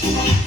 thank mm -hmm. you